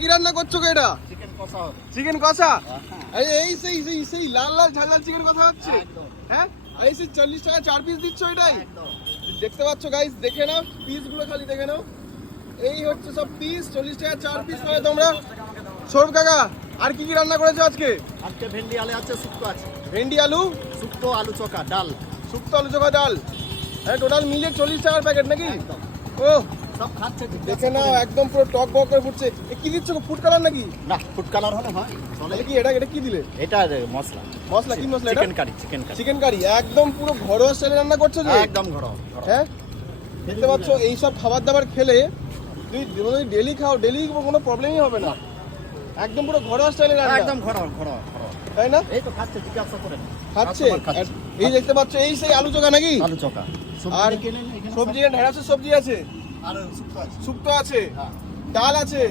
কি রান্না করছো এটা? চিকেন কষা। এই সেই লাল লাল ঝাল ঝাল চিকেন কষা হচ্ছে। হ্যাঁ, এই সেই 40 টাকা 4 পিস দিচ্ছ এটাই? দেখতে পাচ্ছ গাইস, দেখে নাও পিস গুলো, খালি দেখে নাও। এই হচ্ছে সব পিস, 40 টাকা 4 পিস পাবে তোমরা। সৌরভ কাকা, আর কি কি রান্না করেছো আজকে? আজকে ভেন্ডি আলু আছে, শুক্তো আছে। ভেন্ডি আলু শুক্তো, আলু চোখা, ডাল। শুক্তো আলু চোখা ডাল, হ্যাঁ টোটাল মিলিয়ে 40 টাকার প্যাকেট নাকি? ও সব খাচ্ছে, দেখে নাও, একদম পুরো টক বক করে ফুটছে। কি দিচ্ছ, ফুড কালার নাকি? না, ফুড কালার হলে হয় চলে। কি এটা কি দিলে? এটা মশলা। মশলা কি মশলা? Chicken curry. চিকেন কারি, একদম পুরো ঘরোয়া স্টাইলে রান্না করছো যে? একদম ঘরোয়া। হ্যাঁ, দেখতে পাচ্ছ এই সব খাবার দাবার খেলে তুমি ডেলি খাও, ডেলি কোনো প্রবলেমই হবে না। একদম পুরো ঘরোয়া স্টাইলে রান্না, একদম ঘরোয়া। তাই না? এই তো খাচ্ছে, জিজ্ঞাসা করেন। খাচ্ছে। এই দেখতে পাচ্ছ, এই সেই আলু চোখা নাকি? আলু চোখা। আর সবজি, ঢেঁড়সের সবজি আছে, আর শুক্তো আছে। শুক্তো আছে, হ্যাঁ। ডাল আছে,